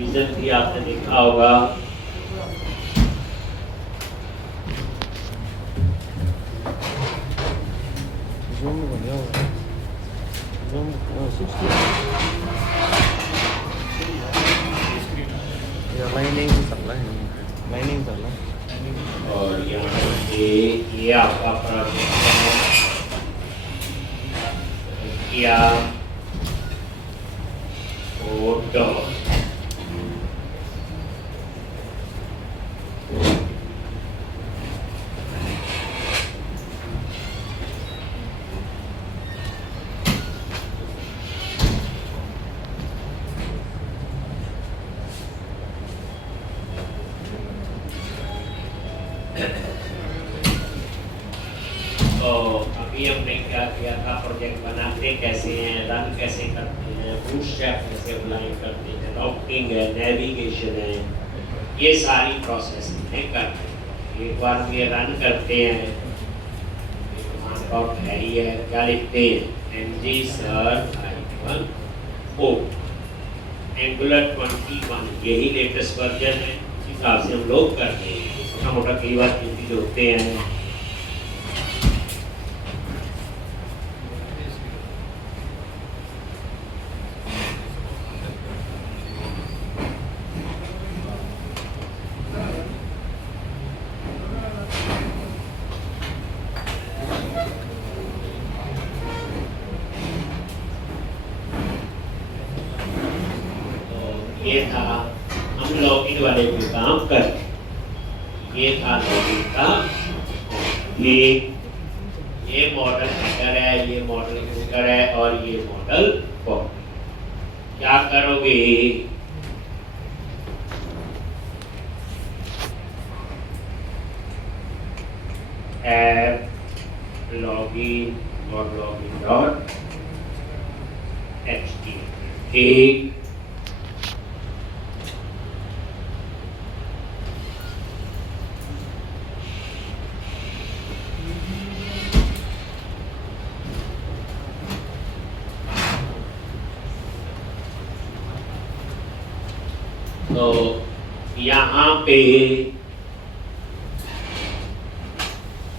Division भी आपने देखा होगा। जूम बढ़िया होगा, जूम 60 या लाइनिंग से चल रहा है, लाइनिंग चल रहा है। और यहाँ पे ये आपका प्रोजेक्ट है क्या फोटो। तो अभी हमने क्या किया था, प्रोजेक्ट बनाते कैसे हैं, रन कैसे करते हैं, बूटस्ट्रैप कैसे अप्लाई करते हैं, राउटिंग है, नेविगेशन है, ये सारी प्रोसेस में करते हैं। एक बार हम ये रन करते हैं, डॉट है ही है, क्या लिखते हैं ng sir -o एंगुलर 21, यही लेटेस्ट वर्जन है, इस हिसाब से हम लोग करते हैं। छोटा मोटा कई बार चीज होते हैं। ये था हम लॉगिन वाले पे काम कर, ये था लॉगिन का। ये मॉडल हेडर है, ये मॉडल फुटर है और ये मॉडल बॉडी। क्या करोगे, ऐप लॉगिन और लॉगिन डॉट एचटीएमएल। ठीक, तो यहाँ पे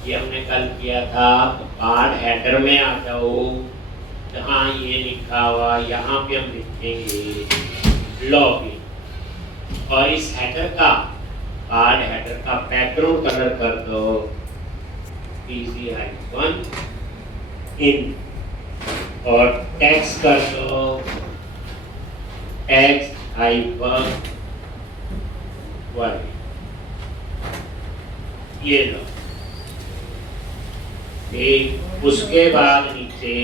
ये हमने कल किया था। कार्ड हेडर में आ जाओ, जहाँ ये लिखा हुआ यहाँ पे हम लिखेंगे लॉगिन, और इस हेडर का, कार्ड हेडर का बैकग्राउंड कलर कर दो PC-in और टेक्स्ट कर दो X-1। ये लो, ठीक। उसके बाद नीचे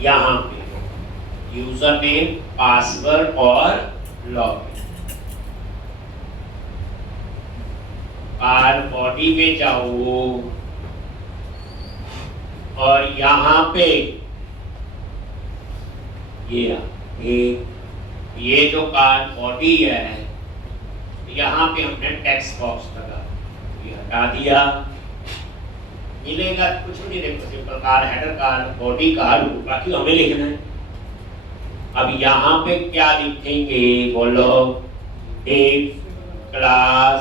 यहाँ पे यूजर नेम, पासवर्ड और लॉगिन। कार्ड बॉडी पे जाओ और यहाँ पे ये जो कार्ड बॉडी है, यहाँ पे हमने टेक्स्ट बॉक्स लगा, ये हटा दिया। मिलेगा कुछ नहीं, देखो simple card header, card body, card, बाकी हमें लिखना है। अब यहाँ पे क्या लिखेंगे बोलो, date, class,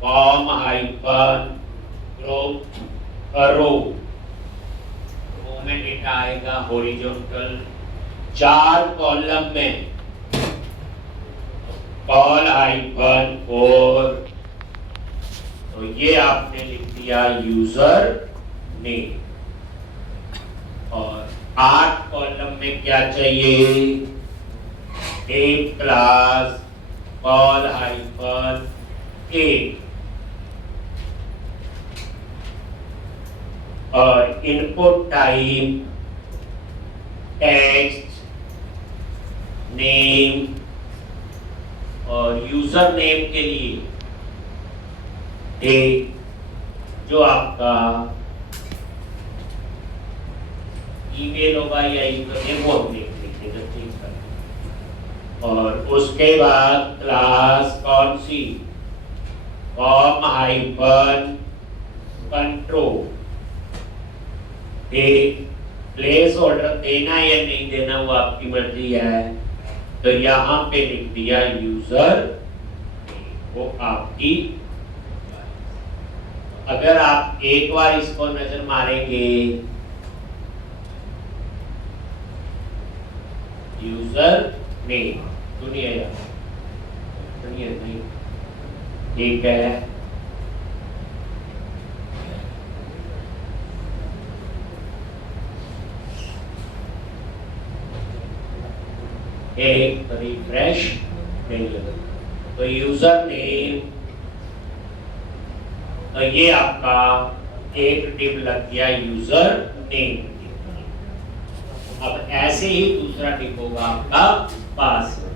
form hyphen group, row में डेटा आएगा हॉरिजॉन्टल, 4 कॉलम में कॉल हाइफन 4, तो ये आपने लिख दिया यूजर नेम। और 8 कॉलम में क्या चाहिए, एक क्लास, कॉल हाइफन 8, और इनपुट टाइप टेक्स्ट नेम, और यूजर नेम के लिए एक जो आपका ईमेल होगा या यूजर वो हमने लिख देना, ठीक है। और उसके बाद क्लास कौन सी, com hyphen control, place order देना या नहीं देना वो आपकी मर्जी है। तो यहाँ पे लिख दिया यूजर, वो आपकी। अगर आप एक बार इसको नजर मारेंगे, यूजर नेम सुनिए नहीं, ठीक है। एक रिफ्रेश तो यूजर नेम, तो ये आपका एक टिप लग गया यूजर नेम। अब ऐसे ही दूसरा टिप होगा आपका पासवर्ड।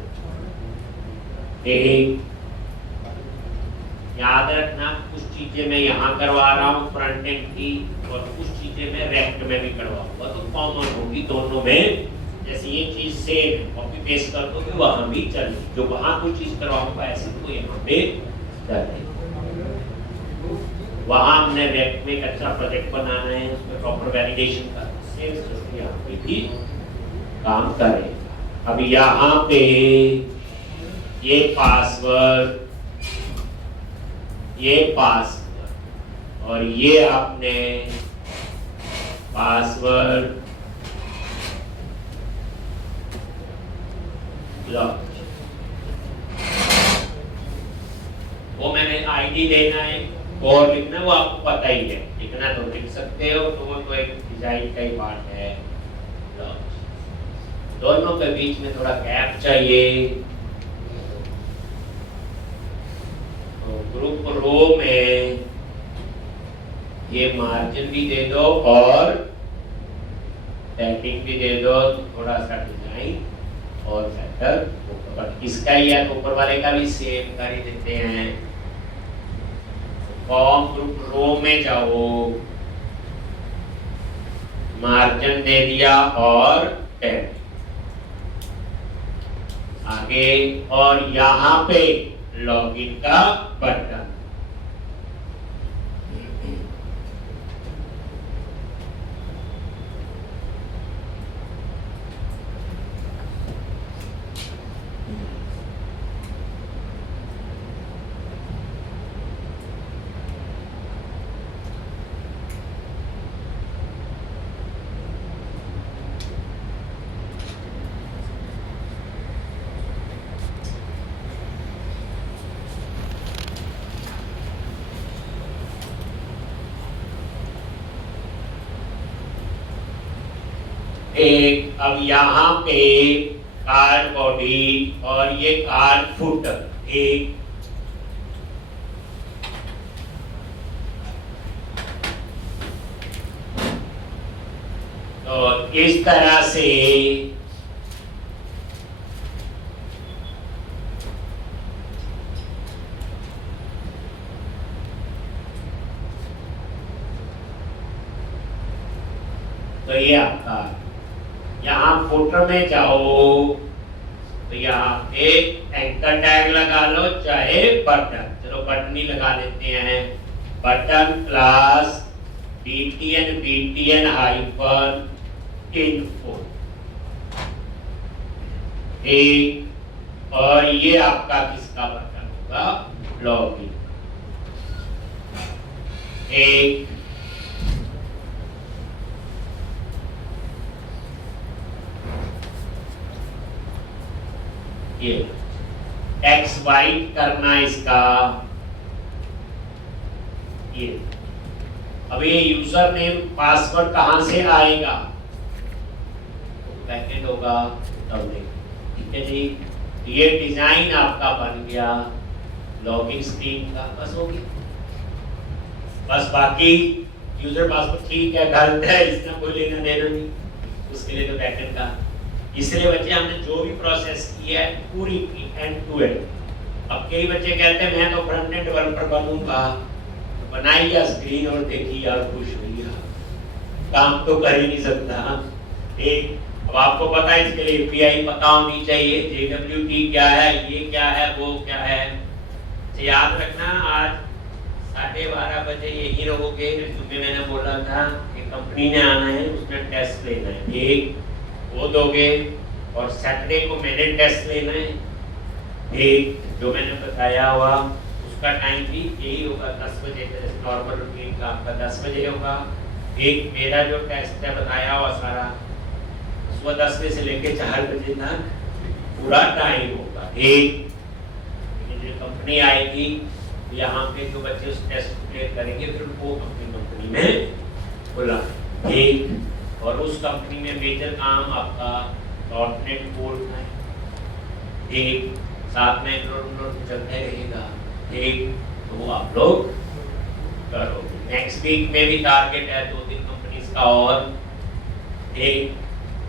याद रखना कुछ चीजें मैं यहाँ करवा रहा हूँ फ्रंट एंड की, और कुछ चीजें मैं रेक्ट में भी करवाऊंगा, तो कॉमन होगी दोनों में। जैसे ये चीज सेम कॉपी पेस्ट कर दो तो वहां भी चलेगी, जो वहां कोई चीज करवाऊंगा ऐसे तो यहाँ पे चलेगी। वहां हमने रेक्ट में एक अच्छा प्रोजेक्ट बनाना है, उसमें प्रॉपर वैलिडेशन का सेम सिस्टम यहाँ पे भी काम करेगा। अब यहाँ पे ये पासवर्ड और ये आपने पासवर्ड वो मैंने आईडी देना है और लिखना वो आपको पता ही है, लिखना तो लिख सकते हो, तो वो तो एक डिजाइन का ही पार्ट है। दोनों के बीच में थोड़ा गैप चाहिए, तो ग्रुप रो में ये मार्जिन भी दे दो और पैकिंग भी दे दो, तो थोड़ा सा डिजाइन और बेहतर होगा। बट इसका ही है तो ऊपर वाले का भी सेम कर ही देते हैं। फॉर्म ग्रुप रो में जाओ, मार्जिन दे दिया और टैग आगे, और यहाँ पे लॉगिन का बटन। एक अब यहाँ पे कार्ड बॉडी और ये कार्ड फुटर, एक तो इस तरह से तो ये आपका यहाँ फुटर में जाओ, तो यहाँ एक एंकर टैग लगा लो, चाहे बटन, चलो बटन ही लगा लेते हैं। Button class btn hyphen info, एक, और ये आपका किसका बटन होगा, लॉगिन, एक, ये टेक्स्ट वाइट करना इसका, ये। अब ये यूजर नेम पासवर्ड कहां से आएगा, बैकएंड होगा तब देखें, ठीक है जी। ये डिजाइन आपका बन गया लॉगिन स्क्रीन का, बस हो गया। बस बाकी यूजर पासवर्ड ठीक है, गलत है, इसका कोई लेना देना नहीं, उसके लिए तो बैकएंड का। इसलिए बच्चे हमने जो भी प्रोसेस किया है पूरी की एंड टू एंड। अब कई बच्चे कहते हैं मैं तो फ्रंट एंड डेवलपर बनूंगा, बनाइए स्क्रीन और देखिए यार खुश होइए, काम तो कर ही नहीं सकता। एक अब आपको पता है इसके लिए एपीआई पता होनी चाहिए, JWT क्या है, ये क्या है, वो क्या है। याद रखना आज 12:30 बजे यही रहोगे। रिज्यूमे मैंने बोला था कि कंपनी ने आना है, उसने टेस्ट लेना है, ठीक, वो दोगे। और सैटरडे को मैंने टेस्ट लेना है, ठीक, जो मैंने बताया हुआ उसका टाइम भी यही होगा 10 बजे, जैसे नॉर्मल रूटीन का आपका 10 बजे होगा। एक मेरा जो टेस्ट है बताया हुआ सारा, सुबह 10 बजे से लेके 4 बजे तक पूरा टाइम होगा, ठीक। जो कंपनी आएगी यहाँ पे जो बच्चे उस टेस्ट क्लियर करेंगे फिर वो अपनी कंपनी में खुला, ठीक। और उस कंपनी में मेजर काम आपका .NET कोड है, ठीक, साथ में एंड्रॉइड चलते रहेगा, ठीक। तो वो आप लोग करोगे। नेक्स्ट वीक में भी टारगेट है 2-3 कंपनीज का और, ठीक।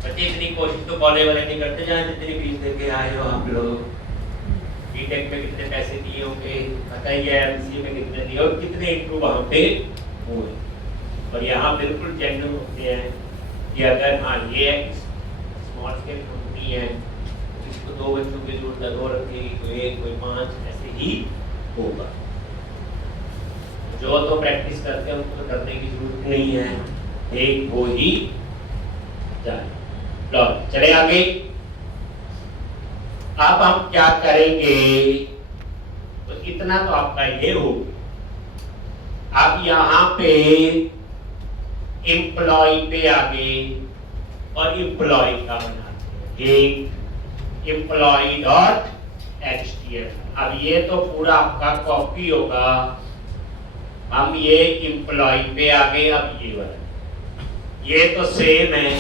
बच्चे इतनी कोशिश तो कॉलेज वाले नहीं करते जहाँ जितनी फीस देके आए हो आप लोग। बीटेक में कितने पैसे दिए होंगे पता ही है, एमसीए में कितने दिए और कितने इंप्रूव वहाँ पे हुए। और यहाँ बिल्कुल जेन्युइन होते हैं कि अगर हाँ ये स्मॉल स्केल कंपनी है, इसको 2 बच्चों की जरूरत है, 2 रखेगी, कोई 1 कोई 5, ऐसे ही होगा। जो तो प्रैक्टिस करते हैं उनको डरने की जरूरत नहीं है, एक वो ही जाए। लो चले आगे। अब हम क्या करेंगे, तो इतना तो आपका ये हो। अब यहाँ पे एम्प्लॉय पे आगे और एम्प्लॉय का बनाते हैं, एक employee.html। अब ये तो पूरा आपका कॉपी होगा। हम ये एम्प्लॉय पे आगे, अब ये वाला ये तो सेम है,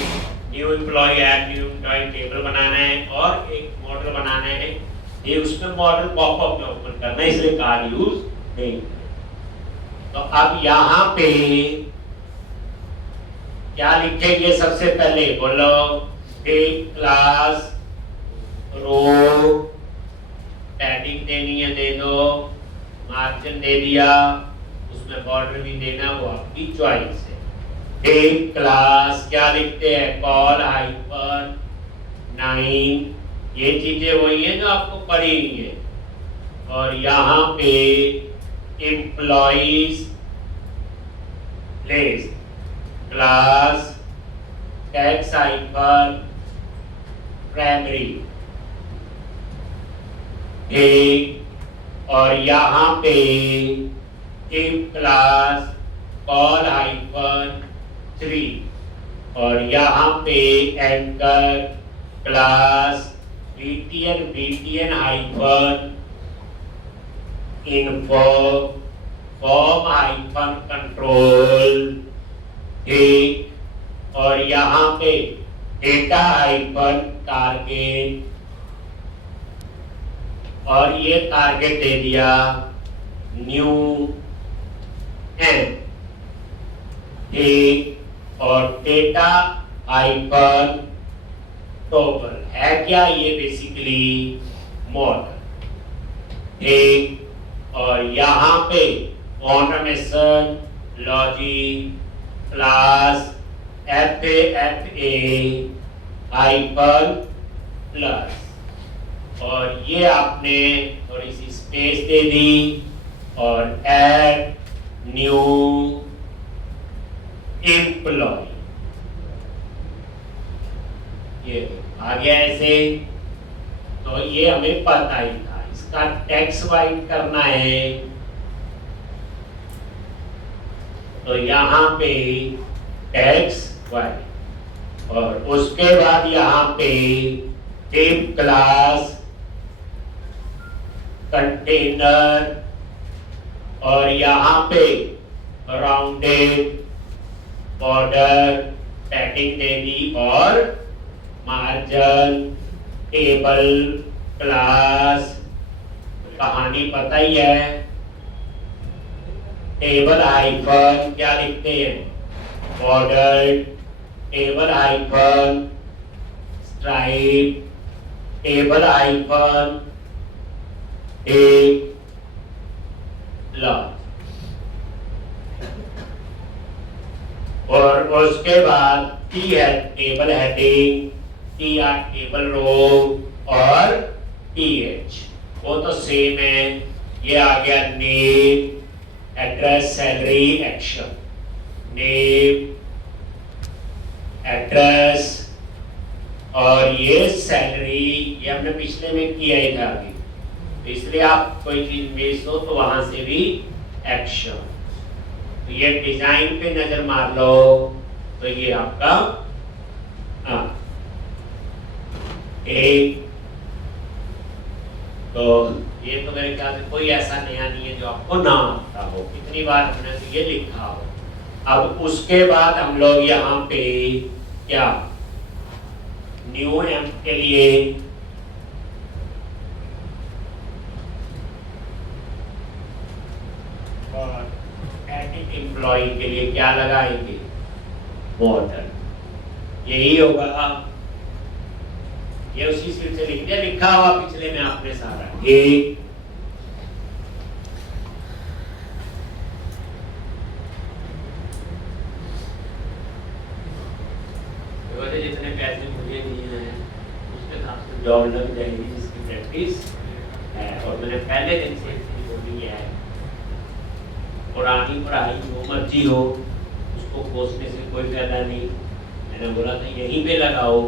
new employee add new employee table बनाना है और एक मॉडल बनाना है। ये उसमें मॉडल पॉपअप में ओपन करना है, इसलिए कार्ड यूज नहीं। तो अब यहाँ पे क्या लिखेंगे, सबसे पहले बोलो टेक क्लास रो, पैडिंग देनी है दे दो, मार्जिन दे दिया, उसमें बॉर्डर भी देना, वो आपकी चॉइस है। टेक क्लास क्या लिखते हैं, कॉल हाइफन 9, ये चीजें वही है जो आपको पढ़ी नहीं है। और यहाँ पे employees place class tax hyphen primary, एक। और यहाँ पे इफ क्लास कॉल हाइफन 3 और यहाँ पे anchor class btn hyphen info form hyphen control, ठीक। और यहाँ पे डेटा हाइफन टारगेट, और ये टारगेट दे दिया न्यू एन, ठीक। और डेटा हाइफन टोटल है क्या, ये बेसिकली मॉडल, ठीक। और यहाँ पे automation logic class FAFA hyphen plus, और ये आपने थोड़ी सी स्पेस दे दी और ऐड न्यू एम्प्लॉय, ये आ गया ऐसे। तो ये हमें पता ही था। इसका टेक्स्ट वाइट करना है, तो यहाँ पे टेक्स्ट वाइट, और उसके बाद यहाँ पे टेप क्लास कंटेनर, और यहाँ पे राउंडेड बॉर्डर पैडिंग दे दी, और मार्जिन टेबल क्लास, कहानी पता ही है, टेबल हाइफन क्या लिखते हैं, border table hyphen stripe table hyphen एक लॉ, और उसके बाद टी है table heading, T R table row, और टी एच वो तो सेम है। ये आ गया name address, salary, action, name, address और ये सैलरी, ये हमने पिछले में किया ही था अभी, तो इसलिए आप कोई चीज मिस हो तो वहां से भी एक्शन। तो ये डिजाइन पे नजर मार लो तो ये आपका एक, तो ये तो मेरे ख्याल से कोई ऐसा नया नहीं है जो आपको ना आता हो, कितनी बार हमने तो ये लिखा हो। अब उसके बाद हम लोग यहाँ पे क्या न्यू एम के लिए और स्टैटिक एम्प्लॉय के लिए क्या लगाएंगे, मॉडल, यही होगा। ये उसी सीट से लिख दिया, लिखा हुआ पिछले में आपने सारा। एक जितने पैसे मुझे दिए हैं उसके हिसाब से जॉब लग जाएगी, जिसकी प्रैक्टिस है। और मैंने पहले दिन से बोली है, पुरानी पढ़ाई जो मर्जी हो उसको कोसने से कोई फायदा नहीं। मैंने बोला था यहीं पे लगाओ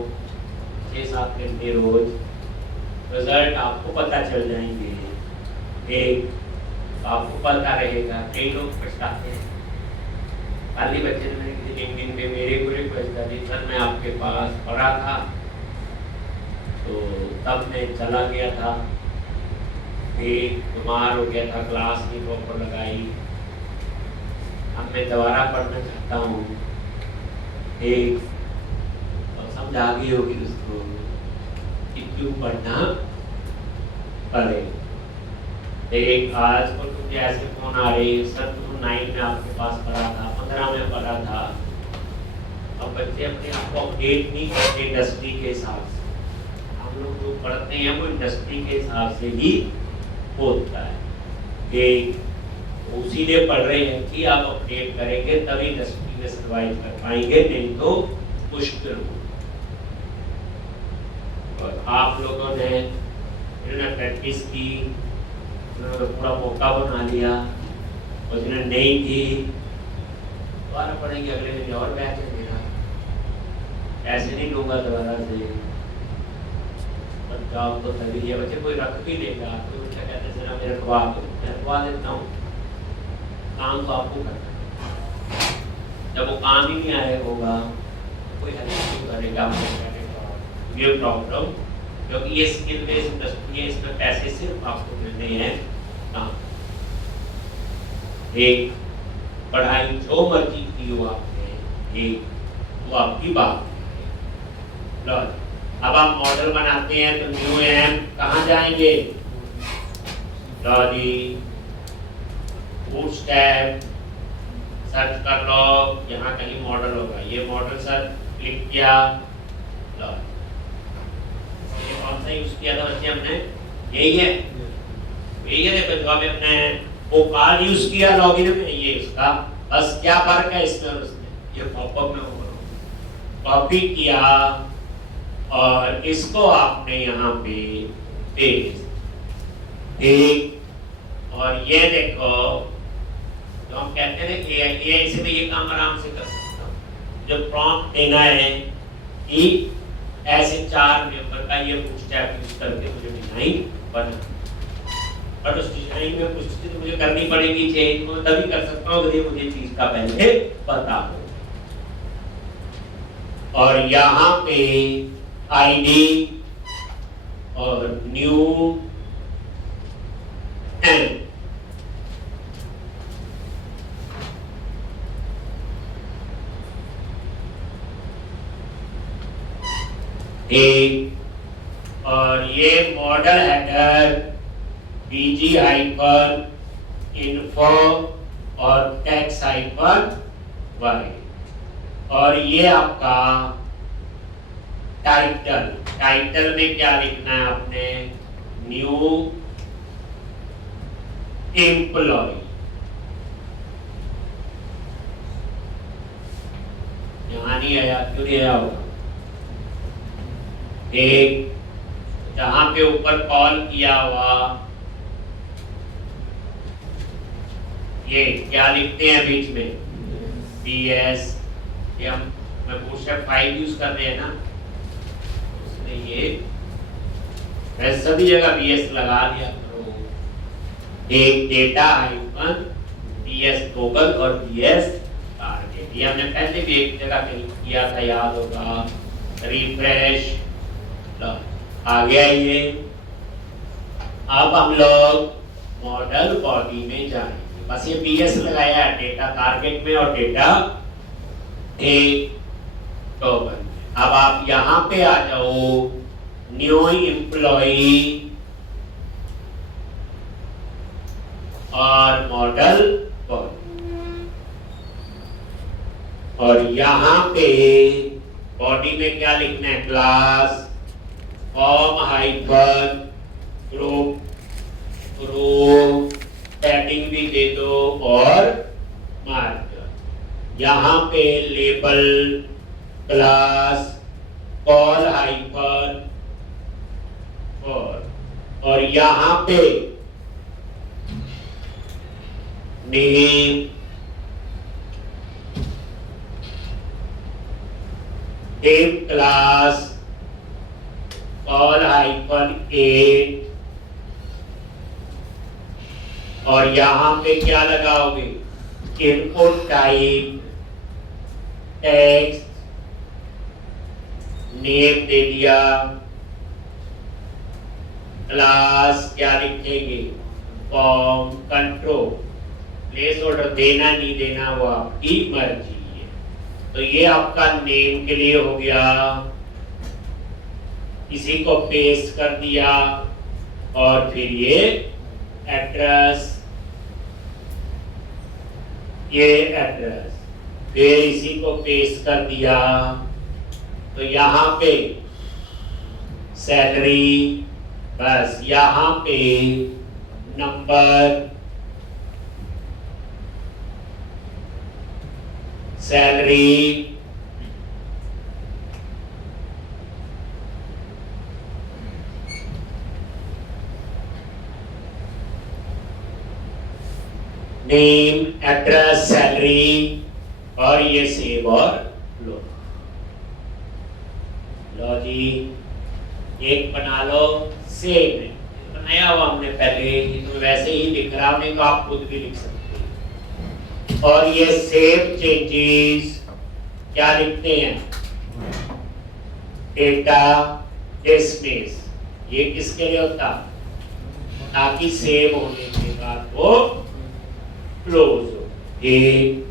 6-7 घंटे रोज, रिजल्ट आपको पता चल जाएंगे। एक आपको पता रहेगा। कई लोग पछताते हैं, खाली बच्चे ने किसी लिंक्डइन पे मेरे को रिक्वेस्ट कर दी, सर मैं आपके पास पढ़ा था तो तब मैं चला गया था, फिर बीमार हो गया था, क्लास नहीं प्रॉपर लगाई, अब मैं दोबारा पढ़ना चाहता हूँ। एक समझ आ गई होगी उसको कि क्यों पढ़ना पड़े। एक आज को तुझे ऐसे फोन आ रही, सर तुम 9 में आपके पास पढ़ा था, 15 में पढ़ा था। अब बच्चे अपने आप को अपडेट नहीं करते इंडस्ट्री के हिसाब से। हम लोग जो पढ़ते हैं वो इंडस्ट्री के हिसाब से ही होता है। एक उसीलिए पढ़ रहे हैं कि आप अपडेट करेंगे तभी इंडस्ट्री में सर्वाइव कर पाएंगे, नहीं तो मुश्किल हो। और आप लोगों ने प्रैक्टिस की, उन्होंने पूरा मौका बना लिया, और जिन्हें नहीं थी दोबारा पढ़ेंगे, अगले दिन और बैच है मेरा, ऐसे नहीं लूँगा दोबारा से। पर जॉब तो तभी है, बच्चे कोई रख भी लेगा तो क्या कहते हैं जरा मेरे रखवा दो, मैं रखवा देता हूँ, काम तो आपको करना है। जब वो काम ही नहीं आया होगा तो कोई हेल्प नहीं करेगा, ये प्रॉब्लम, क्योंकि ये स्किल बेस्ड इंडस्ट्री है, इसमें पैसे सिर्फ आपको मिलते हैं काम। एक पढ़ाई जो मर्जी की हो आपने, एक वो आपकी बात है। अब आप मॉडल बनाते हैं तो न्यू एम कहाँ जाएंगे, बूटस्ट्रैप सर्च कर लो, यहाँ कहीं मॉडल होगा, ये मॉडल सर्च क्लिक किया, ये कौन सा यूज किया था बच्चे हमने, यही है, यही है। देखो जो हमने वो कार्ड यूज किया लॉगिन में, ये इसका बस क्या फर्क है इसमें और उसमें, ये पॉपअप में कॉपी किया और इसको आपने यहाँ पे पेस्ट, ठीक। और ये देखो जो हम कहते हैं एआई से मैं ये काम आराम से कर सकता हूँ। जब प्रॉम्प्ट देना है कि ऐसे 4 मेंबर का ये बूटस्ट्रैप यूज करके मुझे डिजाइन बना, और उस डिजाइन में कुछ चीज मुझे करनी पड़ेगी चेंज, मैं तभी कर सकता हूँ यदि मुझे चीज का पहले पता हो। और यहाँ पे आईडी और न्यू एम, एक, और ये मॉडल हेडर बीजी हाइफन इन्फो और टैक्स हाइफन वाई, और ये आपका टाइटल, टाइटल में क्या लिखना है आपने, न्यू एम्प्लॉय। यहाँ नहीं आया, क्यों नहीं आया होगा, एक जहां पे ऊपर कॉल किया हुआ ये क्या लिखते हैं बीच में, BS, ये हम मैं बूटस्ट्रैप 5 यूज कर रहे हैं ना, उसने ये मैं सभी जगह BS लगा दिया करो। एक डेटा हाइफन BS टोगल और BS टारगेट, ये हमने पहले भी एक जगह कहीं किया था, याद होगा। रिफ्रेश, आ गया ये। अब हम लोग मॉडल बॉडी में जाएंगे, बस ये BS लगाया है डेटा टारगेट में और डेटा टोगल। अब आप यहां पे आ जाओ, न्यू एम्प्लॉई और मॉडल बॉडी, और यहां पे बॉडी में क्या लिखना है, क्लास फॉर्म हाइफन ग्रुप रो, पैडिंग भी दे दो और मार्कर। यहां पे लेबल क्लास कॉल हाइफन और यहां पे नेम क्लास कॉल हाइफन ए, और यहां पे क्या लगाओगे, इनपुट टाइप टेक्स्ट, नेम दे दिया, क्लास क्या लिखेंगे, फॉर्म कंट्रोल, प्लेस ऑर्डर देना नहीं देना वो आपकी मर्जी है। तो ये आपका नेम के लिए हो गया, इसी को पेस्ट कर दिया, और फिर ये एड्रेस, ये एड्रेस, फिर इसी को पेस्ट कर दिया। तो यहाँ पे सैलरी, बस यहाँ पे number, salary, name, address, salary, और ये सेव और लो। लो जी, एक बना लो, सेव है, बनाया हुआ हमने पहले, तो वैसे ही लिख रहा हूं, तो आप खुद भी लिख सकते हैं। और ये सेव चेंजेस क्या लिखते हैं, डेटा डिसमिस, ये किसके लिए होता, ताकि सेव होने के बाद वो क्लोज हो। एक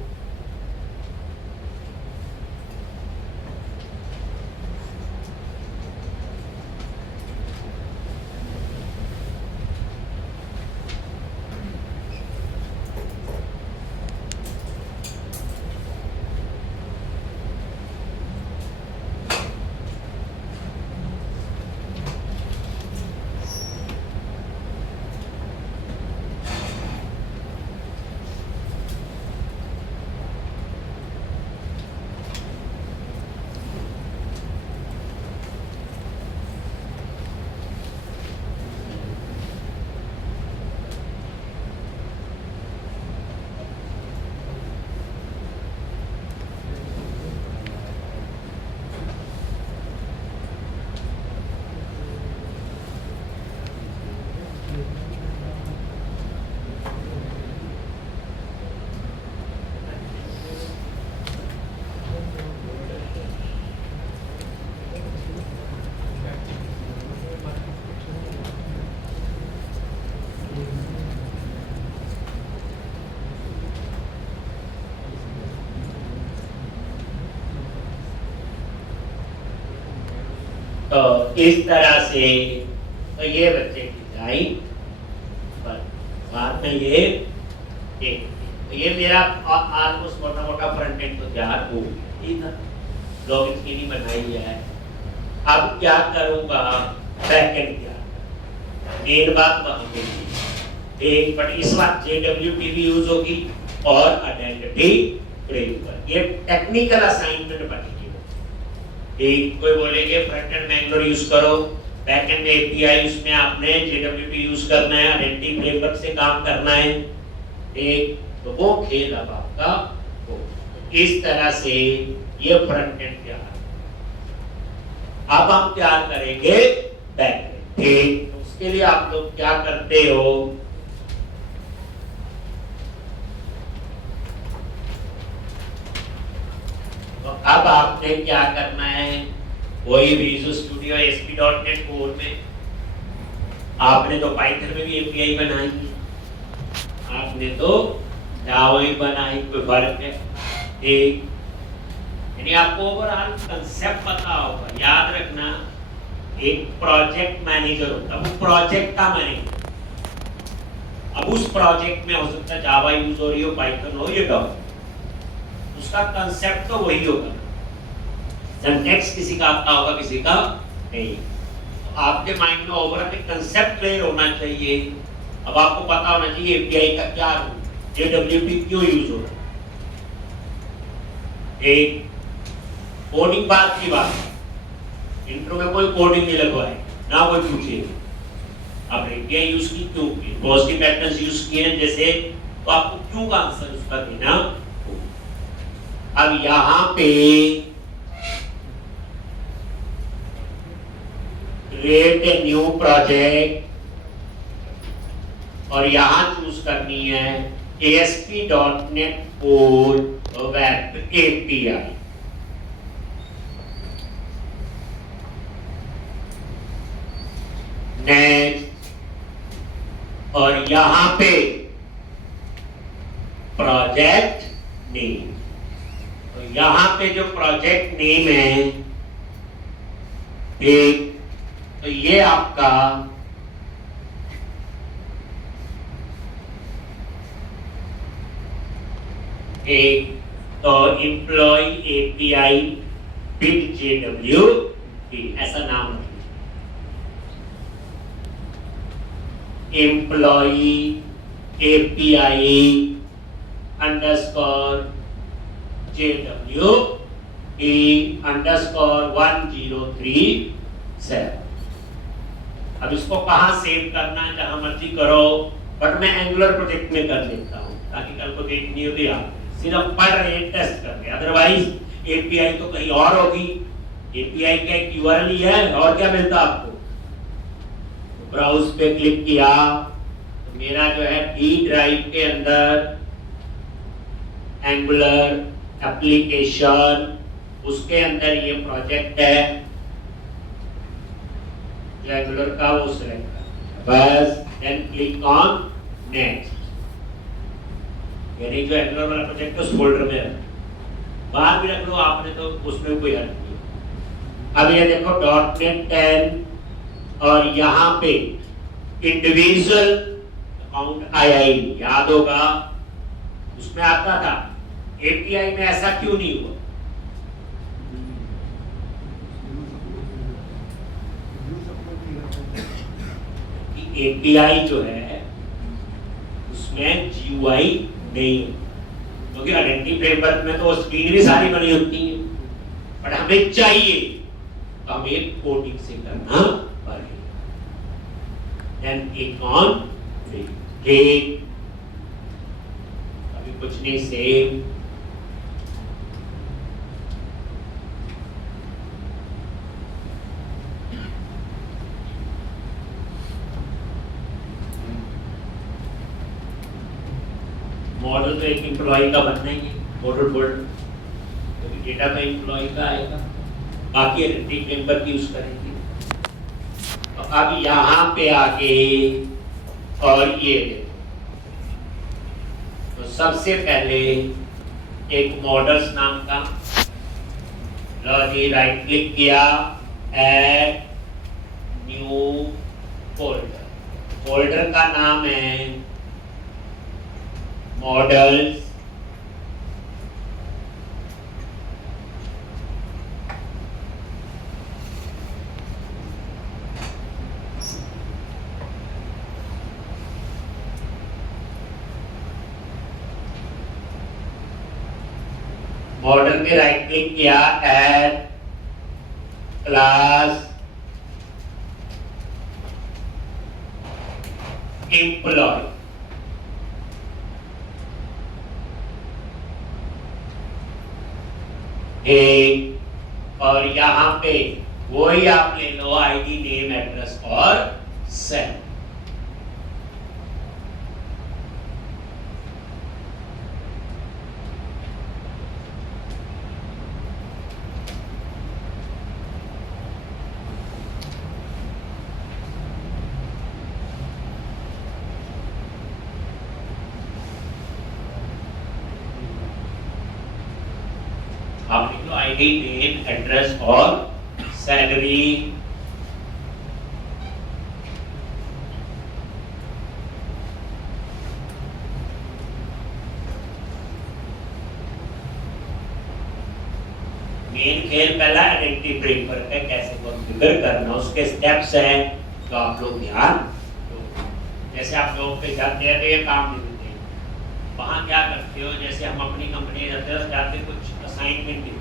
तो इस तरह से, तो ये बच्चे की ड्राइंग, बाद में ये एक, तो ये मेरा ऑलमोस्ट मोटा मोटा फ्रंट एंड तो तैयार हो गया, लॉगिन स्क्रीन बनाई है। अब क्या करूंगा, बैक एंड क्या, मेन बात वहां पे एक, बट इस बार JWT भी यूज होगी और आइडेंटिटी फ्रेमवर्क, ये टेक्निकल असाइनमेंट बनेगी। एक कोई बोलेंगे फ्रंट एंड मैंगलोर यूज करो, बैक एंड में API, उसमें आपने JWT यूज करना है, आइडेंटिटी फ्रेमवर्क से काम करना है। एक तो वो खेल अब आपका हो। इस तरह से ये फ्रंट एंड तैयार। अब हम तैयार करेंगे बैक एंड। ठीक, तो उसके लिए आप लोग क्या करते हो, तो अब आपने क्या करना है, कोई विजुअल स्टूडियो ASP.NET कोर में आपने तो पाइथन में भी एपीआई बनाई है, आपने तो जावा ही बनाई, कोई फर्क है? ठीक, यानी आपको ओवरऑल कंसेप्ट पता होगा। याद रखना, एक प्रोजेक्ट मैनेजर होता है, वो प्रोजेक्ट का मैनेजर। अब उस प्रोजेक्ट में हो सकता है जावा यूज हो रही हो, पाइथन हो या डॉट, उसका कंसेप्ट तो वही होगा। सिंटैक्स किसी का आता होगा, किसी का नहीं। तो आपके माइंड में ओवरऑल एक कंसेप्ट क्लियर होना चाहिए। अब आपको पता होना चाहिए एपीआई का क्या रूल, JWT क्यों यूज हो रहा है। एक कोडिंग बात की बात, इंट्रो में कोई कोडिंग नहीं लगवाए ना, कोई पूछे आप एपीआई यूज की क्यों की, पॉजिटिव पैटर्न्स यूज किए हैं जैसे, तो आपको क्यों का आंसर उसका देना। अब यहां पे क्रिएट ए न्यू प्रोजेक्ट और यहां चूज करनी है ASP.NET Core web API। Next, और यहां पे प्रोजेक्ट नेम, तो यहां पे जो प्रोजेक्ट नेम है, एक तो ये आपका एक तो एम्प्लॉय API बिग JWT ऐसा नाम है। Employee API underscore JWT underscore 1037। अब इसको कहां सेव करना है, जहां मर्जी करो, बट मैं एंगुलर प्रोजेक्ट में कर लेता हूं ताकि कल को देखनी हो तो आप सिर्फ पढ़ रहे हैं, टेस्ट कर रहे हैं। अदरवाइज एपीआई तो कहीं और होगी, एपीआई का एक यूआरएल ही है, और क्या मिलता आपको। तो ब्राउज पे क्लिक किया तो मेरा जो है डी ड्राइव के अंदर एंगुलर एप्लीकेशन, उसके अंदर ये प्रोजेक्ट है जो एंगुलर का, वो सिलेक्ट कर बस, देन क्लिक ऑन नेक्स्ट। यानी जो एंगुलर वाला प्रोजेक्ट है उस फोल्डर में रख, बाहर भी रख लो आपने, तो उसमें कोई हर्ज नहीं। अब ये देखो .NET 10 और यहाँ पे इंडिविजुअल अकाउंट II याद होगा, उसमें आता था। एपीआई में ऐसा क्यों नहीं हुआ? एपीआई जो है उसमें GUI नहीं, क्योंकि आइडेंटिटी फ्रेमवर्क में तो स्क्रीन भी सारी बनी होती है, बट हमें चाहिए तो हमें कोडिंग से करना पड़ेगा। देन क्लिक ऑन क्लिक, अभी कुछ नहीं, सेव। मॉडल तो एक एम्प्लॉय का बनना ही है, मॉडल फोल्डर, क्योंकि डेटा तो एम्प्लॉय का आएगा, बाकी आइडेंटिटी फ्रेमवर्क यूज करेंगे। तो अब यहाँ पे आके और ये देखो, तो सबसे पहले एक मॉडल्स नाम का, लो जी, राइट क्लिक किया, ऐड न्यू फोल्डर, फोल्डर का नाम है मॉडल्स। मॉडल पे राइट क्लिक किया, ऐड क्लास एम्प्लॉय, ठीक। और यहाँ पे वही आप ले लो आईडी, नेम, एड्रेस और सेल। आप लिख लो आईडी, नेम, एड्रेस और सैलरी। मेन खेल पहला आइडेंटिटी फ्रेमवर्क है, कैसे कॉन्फ़िगर करना, उसके स्टेप्स हैं, तो आप लोग ध्यान दो। जैसे आप लोग पे जाते हैं तो ये काम नहीं देते, वहाँ क्या करते हो, जैसे हम अपनी कंपनी जाते कुछ असाइनमेंट देते हैं,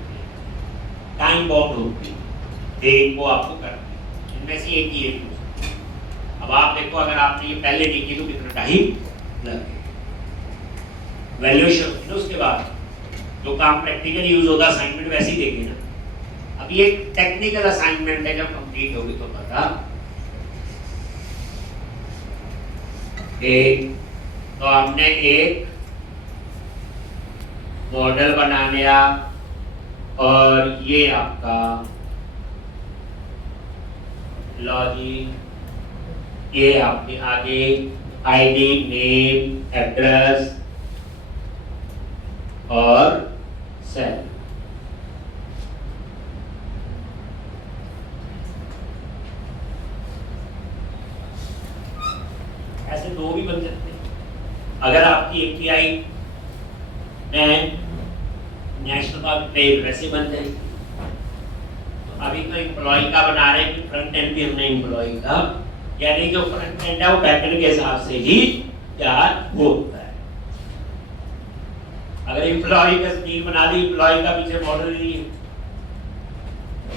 टाइम बाउंड होती है, डेट को आपको करना है, इनमें से एक ही है। अब आप देखो, अगर आपने ये पहले नहीं की तो कितना टाइम लगेगा। वैल्यूएशन उसके बाद जो काम प्रैक्टिकल यूज होगा असाइनमेंट वैसे ही देंगे ना। अब ये टेक्निकल असाइनमेंट है, जब कंप्लीट होगी तो पता। तो हमने एक मॉडल बना लिया और ये आपका लॉजिक, ये आपके आगे आईडी, नेम, एड्रेस और सेल। ऐसे दो भी बन सकते हैं। अगर आपकी एपीआई में नेशनल का पेज वैसे बन जाएगी। तो अभी तो एम्प्लॉय का बना रहे हैं कि फ्रंट एंड भी हमने एम्प्लॉय का, यानी जो फ्रंट एंड है वो बैक एंड के हिसाब से ही तैयार होता है। अगर एम्प्लॉय का स्कीम बना दी, एम्प्लॉय का पीछे मॉडल नहीं है,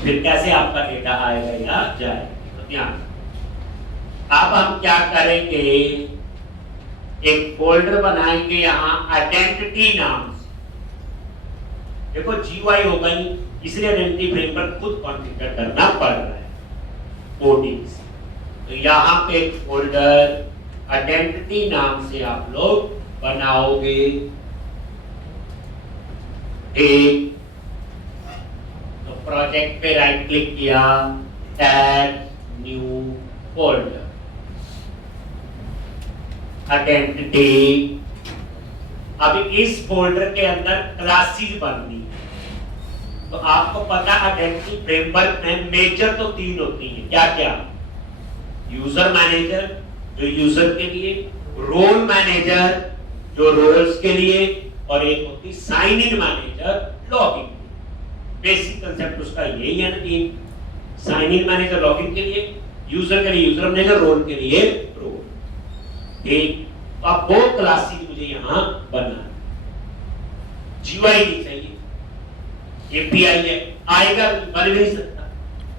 फिर कैसे आपका डेटा आएगा या जाएगा। तो ध्यान, अब हम क्या करेंगे, एक फोल्डर बनाएंगे यहाँ आइडेंटिटी नाम से। देखो जीयूआई होगा ही, इसलिए आइडेंटिटी फ्रेमवर्क खुद कॉन्फ़िगर करना पड़ रहा है कोडिंग से। तो यहाँ पे एक फोल्डर आइडेंटिटी नाम से आप लोग बनाओगे। एक तो प्रोजेक्ट पे राइट क्लिक किया, ऐड न्यू फोल्डर, आइडेंटिटी। अभी इस फोल्डर के अंदर क्लासेस बननी है। तो आपको पता आइडेंटिटी फ्रेमवर्क में मेजर तो 3 होती है, क्या क्या, यूजर मैनेजर जो यूजर के लिए, रोल मैनेजर जो रोल्स के लिए, और एक होती sign in manager login. Basic concept उसका यही है ना, कि साइन इन मैनेजर लॉगिन के लिए, यूजर के लिए यूजर मैनेजर, रोल के लिए रोल। ठीक, तो अब 2 क्लासेस मुझे यहां बनाना, जीयूआई नहीं चाहिए, एपीआई है, आएगा बन नहीं सकता।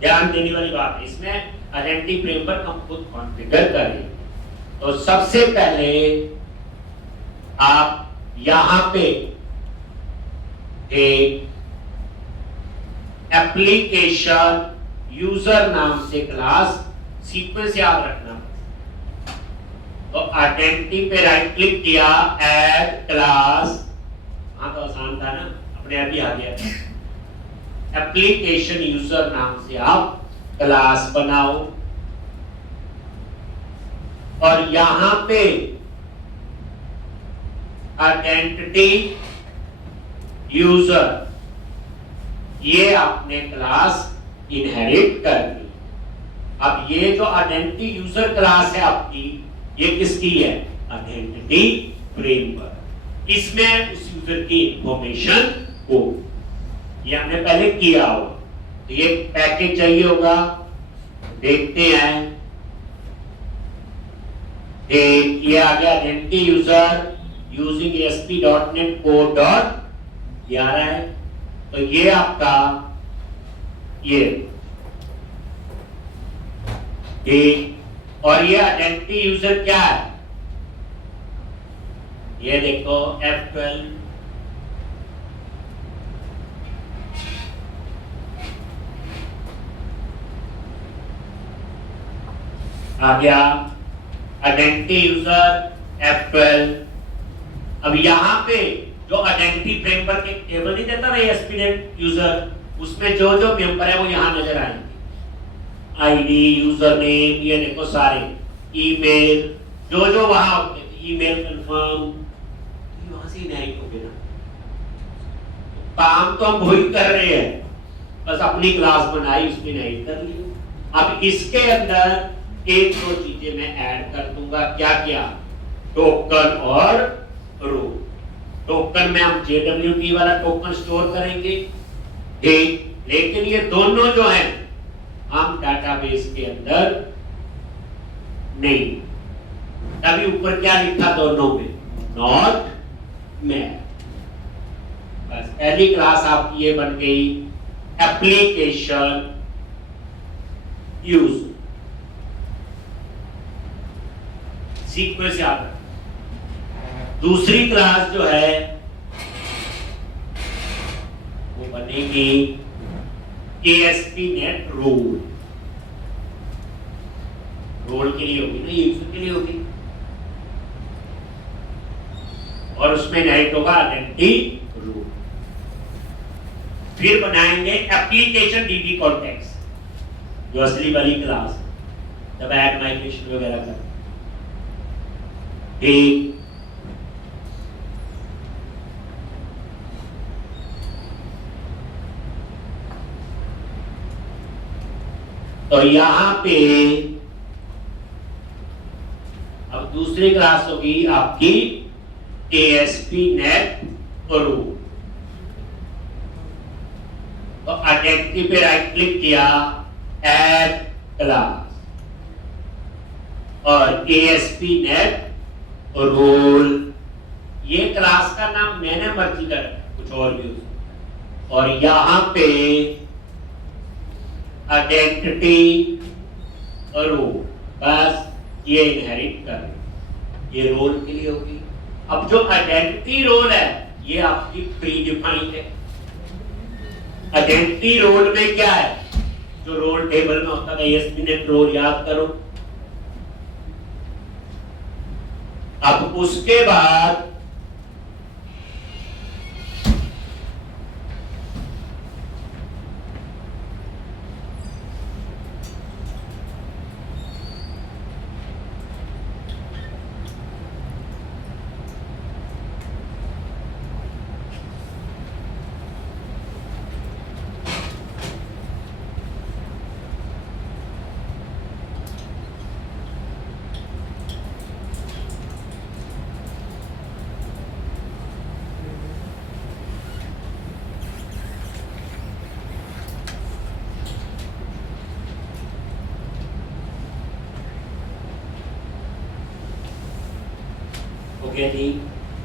ध्यान देने वाली बात है, इसमें आइडेंटिटी फ्रेमवर्क हम खुद कॉन्फ़िगर करें। तो सबसे पहले आप यहां पे एक एप्लीकेशन यूजर नाम से क्लास, सीक्वेंस याद रखना। तो आइडेंटिटी पे राइट क्लिक किया, ऐड क्लास, हाँ तो आसान था ना, अपने आप ही आ गया। एप्लीकेशन यूजर नाम से आप क्लास बनाओ और यहां पे आइडेंटिटी यूजर, ये आपने क्लास इनहेरिट कर दी। अब ये जो आइडेंटिटी यूजर क्लास है आपकी, ये किसकी है, आइडेंटिटी फ्रेमवर्क। इसमें उस यूजर की इंफॉर्मेशन हो, ये हमने पहले किया हो। तो ये पैकेज चाहिए होगा, देखते हैं। ये आ गया identity user using ASP.NET Core.11 है। तो ये आपका ये और ये आइडेंटिटी यूजर क्या है, ये देखो F12 आ गया आइडेंटिटी यूजर F12। अब यहाँ पे जो आइडेंटिटी फ्रेमवर्क एक टेबल नहीं देता ना एस्पिरेंट यूजर, उसमें जो जो मेंबर है वो यहाँ नजर आएंगे। आईडी, यूजर नेम, ये देखो सारे, ईमेल, जो जो वहां होते थे, ईमेल कंफर्म, वहां से इनहेरिट हो गया। काम तो हम वही कर रहे हैं, बस अपनी क्लास बनाई उसमें इनहेरिट कर लिया। अब इसके अंदर एक दो चीजें मैं ऐड कर दूंगा। क्या क्या? टोकन और रो। टोकन में हम JWT वाला टोकन स्टोर करेंगे, ठीक, लेकिन ये दोनों जो हैं हम डाटाबेस के अंदर नहीं। तभी ऊपर क्या लिखा दोनों में? Not match. बस पहली क्लास आपकी ये बन गई एप्लीकेशन यूज। सीक्वेंस याद रखना। दूसरी क्लास जो है वो बनेगी ASP.NET रोल। रोल के लिए होगी ना, यूजर के लिए होगी, और उसमें इनहेरिट होगा आइडेंटिटी रोल। फिर बनाएंगे एप्लीकेशन DB कॉन्टेक्स्ट, जो असली वाली क्लास जब ऐड माइग्रेशन वगैरह कर, ठीक। तो यहां पे अब दूसरी क्लास होगी आपकी ASP.NET रोल। तो आइडेंटिटी पे राइट क्लिक किया, ऐड क्लास, और ASP.NET रोल। ये क्लास का नाम मैंने मर्जी कर कुछ और भी, और यहां पे आइडेंटिटी रोल, बस ये इनहेरिट कर, ये रोल के लिए होगी। अब जो आइडेंटिटी रोल है ये आपकी प्री डिफाइंड है। आइडेंटिटी रोल में क्या है? जो रोल टेबल में होता है ASP.NET रोल, याद करो। अब उसके बाद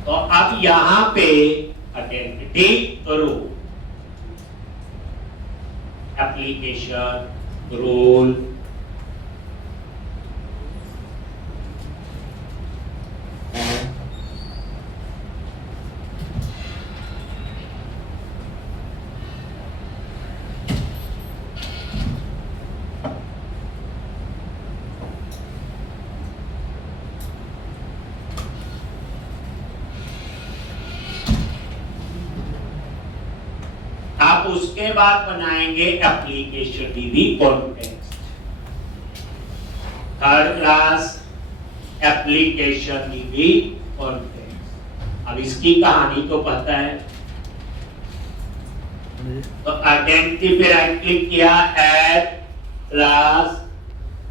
तो अब यहां पे आइडेंटिटी रोल, एप्लीकेशन रोल, उसके बाद बनाएंगे application DB context. Third class application DB context. अब इसकी कहानी तो पता है। तो आइडेंटिटी पे राइट क्लिक किया, add class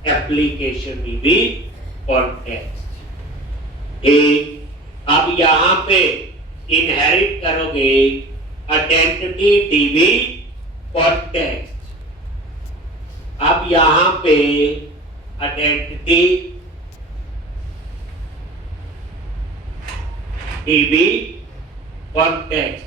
application DB context. अब यहां पे इनहेरिट करोगे आइडेंटिटी DB कॉन्टेक्स्ट। अब यहां पे identity DB context.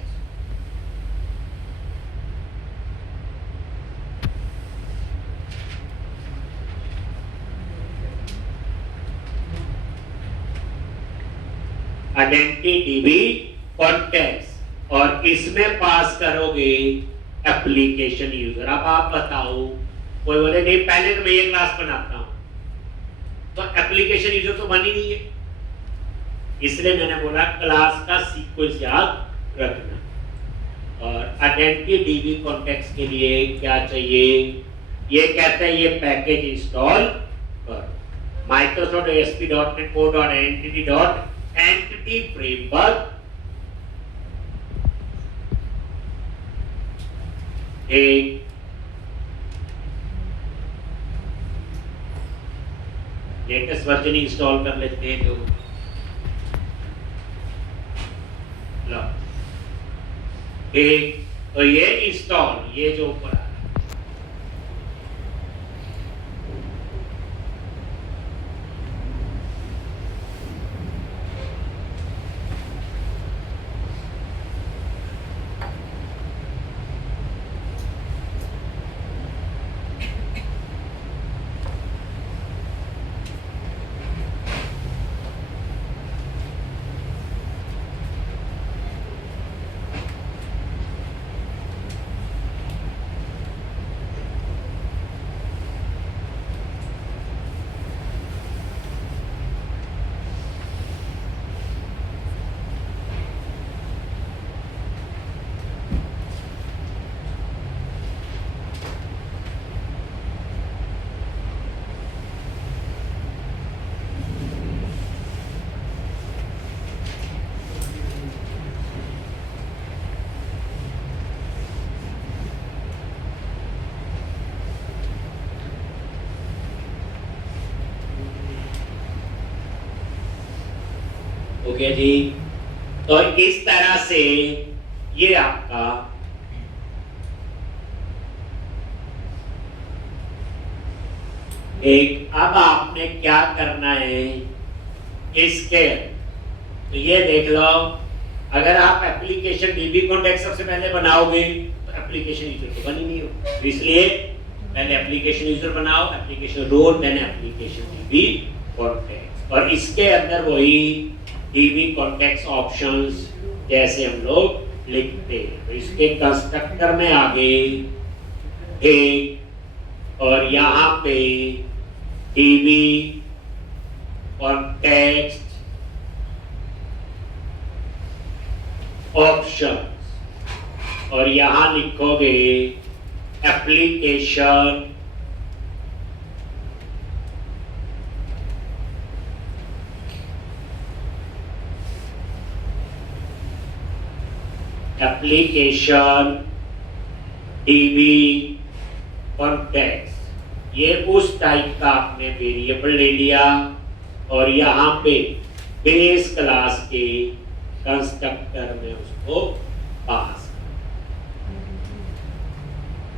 Identity DB context, और इसमें पास करोगे एप्लीकेशन यूजर। अब आप बताओ, कोई बोले नहीं पहले तो मैं ये क्लास बनाता हूं, तो एप्लीकेशन यूजर तो बन ही नहीं है, इसलिए मैंने बोला क्लास का सीक्वेंस याद रखना। और आइडेंटिटी डीबी कॉन्टेक्स्ट के लिए क्या चाहिए, ये कहता है ये पैकेज इंस्टॉल कर Microsoft ASP.NET Core.Entity फ्रेमवर्क, एक लेटेस्ट वर्जन इंस्टॉल कर लेते हैं जो लो, एक तो ये इंस्टॉल, ये जो ऊपर आ रहा है ओके जी। तो इस तरह से ये आपका एक, अब आपने क्या करना है इसके, तो ये देख लो, अगर आप एप्लीकेशन डीबी कॉन्टेक्स्ट सबसे पहले बनाओगे तो एप्लीकेशन यूजर तो बन ही नहीं हो, इसलिए पहले एप्लीकेशन यूजर बनाओ, application role, then application DB context, और इसके अंदर वही डीबी कॉन्टेक्स्ट ऑप्शंस जैसे हम लोग लिखते हैं। तो इसके कंस्ट्रक्टर में आगे एक, और यहाँ पे डीबी कॉन्टेक्स्ट ऑप्शंस, और यहाँ लिखोगे एप्लीकेशन डीबी कॉन्टेक्स्ट, ये उस टाइप का आपने वेरिएबल ले लिया और यहाँ पे बेस क्लास के कंस्ट्रक्टर में उसको पास,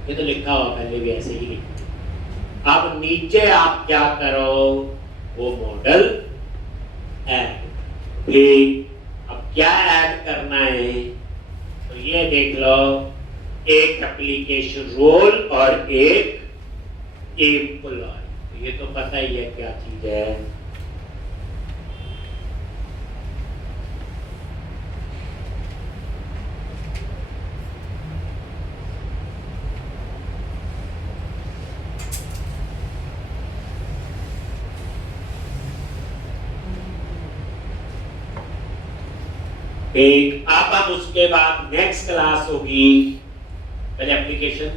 ये तो लिखा हुआ पहले भी ऐसे ही लिखा। अब नीचे आप क्या करो, वो मॉडल ऐड, ठीक, अब क्या ऐड करना है, तो ये देख लो, एक एप्लीकेशन रोल और एक एम्प्लॉय, ये तो पता ही है क्या चीज है। एक, अब उसके बाद नेक्स्ट क्लास होगी, पहले application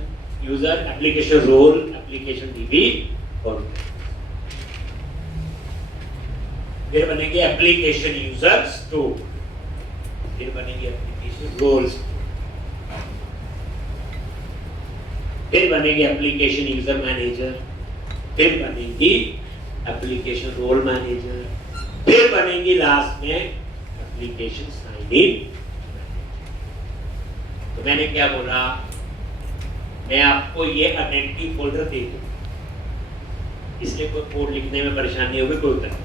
user, application role, application DB, और फिर बनेंगे एप्लीकेशन यूजर स्टोर, फिर बनेंगे एप्लीकेशन रोल्स, फिर बनेंगे एप्लीकेशन यूजर मैनेजर, फिर बनेगी एप्लीकेशन रोल मैनेजर, फिर बनेगी लास्ट में एप्लीकेशन साइन इन। तो मैंने क्या बोला, मैं आपको ये आइडेंटिटी फोल्डर दे दूं, इसलिए कोई कोड लिखने में परेशानी होगी कोई तरह,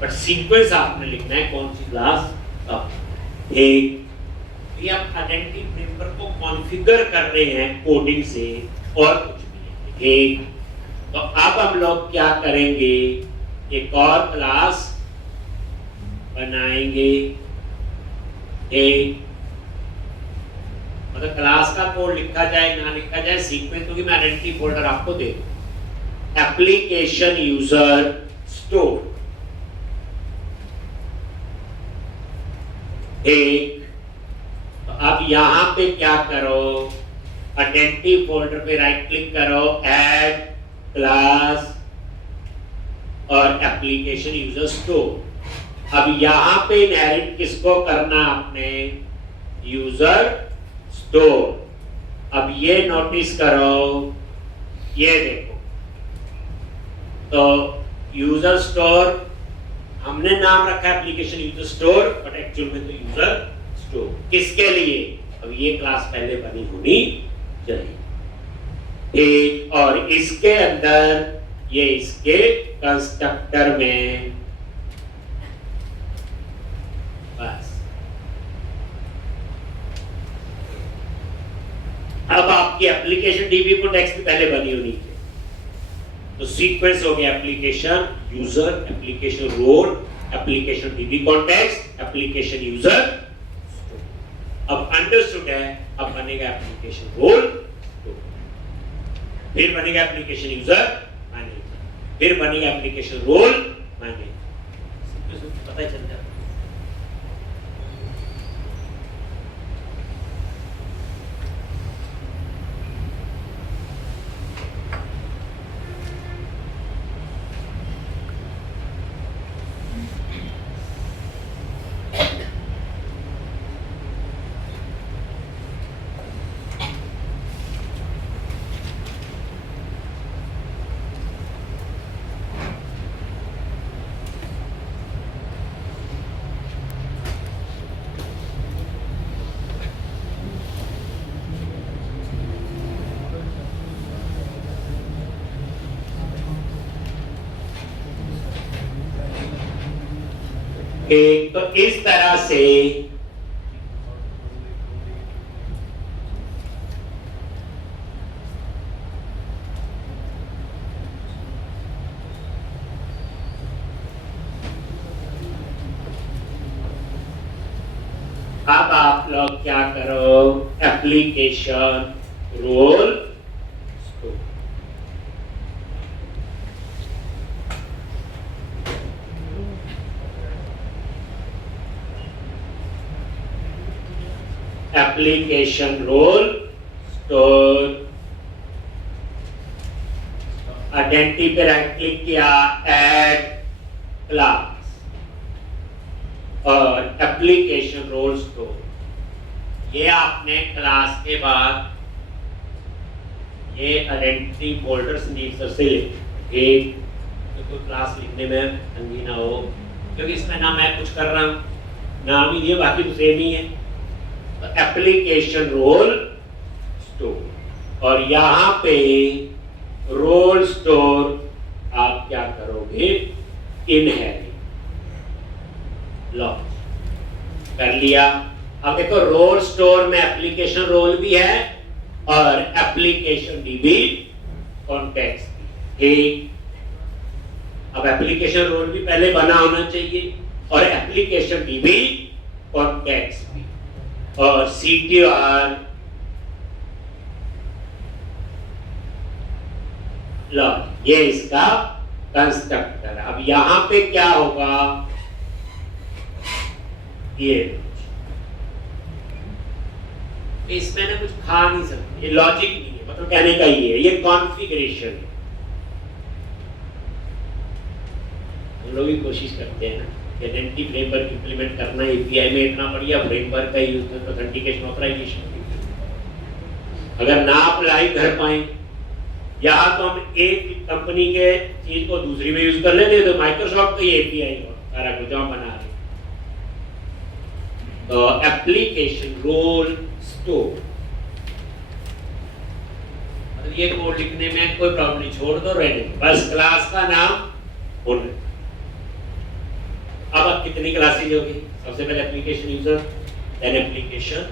बट सीक्वेंस आपने लिखना है कौन सी क्लास कब। एक, ये आप आइडेंटिटी फ्रेमवर्क को कॉन्फ़िगर कर रहे हैं कोडिंग से और कुछ भी। एक, तो अब हम लोग क्या करेंगे, एक और क्लास बनाएंगे, एक, मतलब क्लास का कोड लिखा जाए ना लिखा जाए, सीक्वेंस होगी, मैं आइडेंटिटी फोल्डर आपको दे दूं, एप्लीकेशन यूजर स्टोर। एक, तो अब यहां पे क्या करो, आइडेंटिटी फोल्डर पे राइट क्लिक करो, ऐड क्लास और एप्लीकेशन यूजर स्टोर। अब यहां पे इनहेरिट किसको करना आपने, यूजर स्टोर। अब ये नोटिस करो, ये देखो, तो यूजर स्टोर हमने नाम रखा है application user store, but actual में तो यूजर स्टोर किसके लिए, अब ये क्लास पहले बनी होनी चाहिए। एक, और इसके अंदर ये इसके कंस्ट्रक्टर में, बस। अब आपकी एप्लीकेशन डीबी को टेक्स्ट पहले बनी होनी चाहिए। तो सीक्वेंस हो गया application user, application role, application DB context, application user. अब अंडरस्टूड है, अब बनेगा एप्लीकेशन रोल, फिर बनेगा एप्लीकेशन यूजर मैनेजर, फिर बनेगा एप्लीकेशन रोल मैनेजर। पता ही चल जाता है। एक, तो इस तरह से अब आप लोग क्या करो, application role application role store, identity पे राइट क्लिक किया, ऐड क्लास और एप्लीकेशन रोल स्टोर। ये आपने क्लास के बाद ये आइडेंटिटी फोल्डर्स नीचे से एक, तो क्लास लिखने में तंगी ना हो, क्योंकि इसमें ना मैं कुछ कर रहा हूं, नाम ही दिया, बाकी तो सेम ही है। एप्लीकेशन रोल स्टोर, और यहां पे रोल स्टोर आप क्या करोगे, इनहेरिट लॉन्च कर लिया। अब देखो रोल स्टोर में एप्लीकेशन रोल भी है और एप्लीकेशन डीबी कॉन्टेक्स्ट भी। अब एप्लीकेशन रोल भी पहले बना होना चाहिए और एप्लीकेशन डीबी कॉन्टेक्स्ट भी, और CTR लॉग, ये इसका कंस्ट्रक्टर। अब यहां पे क्या होगा, ये इसमें ना कुछ खा नहीं सकते, ये लॉजिक नहीं है, मतलब कहने का ये है, ये कॉन्फ़िगरेशन है। हम लोग भी कोशिश करते हैं ना, आइडेंटिटी फ्रेमवर्क इंप्लीमेंट करना, एपीआई में इतना बढ़िया फ्रेमवर्क का यूज करते, ऑथेंटिकेशन ऑथराइजेशन। अगर ना अप्लाई कर पाए, या तो हम एक कंपनी के चीज को दूसरी में यूज कर लेते, तो माइक्रोसॉफ्ट का ये एपीआई सारा कुछ हम बना रहे। तो एप्लीकेशन रोल स्टोर, ये कोड लिखने में कोई प्रॉब्लम नहीं, छोड़ दो, रहने दो, बस क्लास का नाम होना। अब कितनी क्लासेज होगी, सबसे पहले application user, then application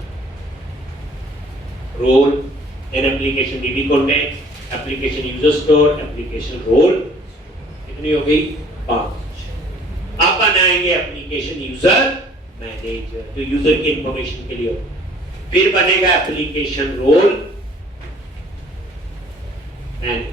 role, then application DB context, application user store, application role. कितनी हो गई, 5। अब बनाएंगे एप्लीकेशन यूजर मैनेजर, जो यूजर की इंफॉर्मेशन के लिए हो। फिर बनेगा एप्लीकेशन रोल मैनेजर,